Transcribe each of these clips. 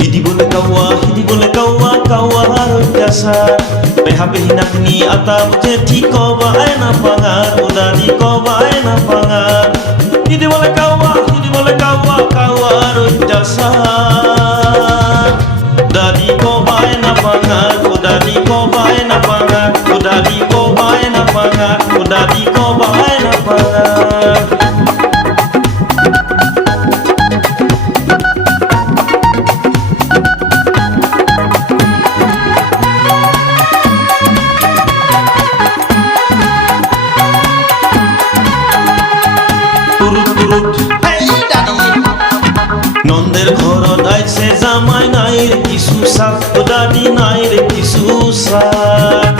Hidi bole kawa kawa harus dasar. Pehape hinakni atap jeti kowa ena pangar. Udadi kowa ena pangar. Hidi bole kawa kawa harus dasar. Udadi kowa ena pangar. Udadi kowa ena pangar. Udadi kowa ena pangar. Udadi kowa ena pangar. নন্দের ঘরত আইছে জামাই নাই রে কিছু সাপ দাদি নাই রে কিছু সাপ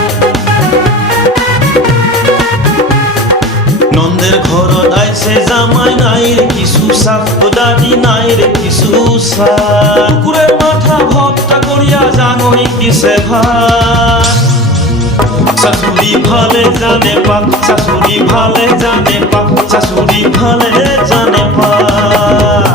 নন্দের ঘরত আইছে জামাই নাই রে কিছু সাপ দাদি নাই রে কিছু সাপ কুকুরের মাথা ভর্তা করিয়া জানোই কিসে ভাত শাশুড়ি ভালে জানে পাক শাশুড়ি ভালে জানে পাক শাশুড়ি ভালে জানে পাক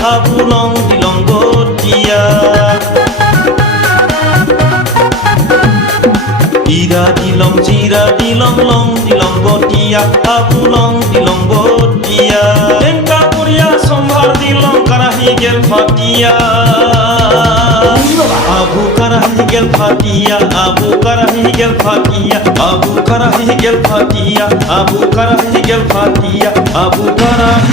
Abu long dilong gotia Ira dilong jira dilong long dilong gotia Abu long dilong gotia Engka kuria sombhar dilong karahi gel fatia Abu karahi gel fatia Abu karahi gel fatia Abu karahi gel fatia Abu karahi gel fatia Abu karahi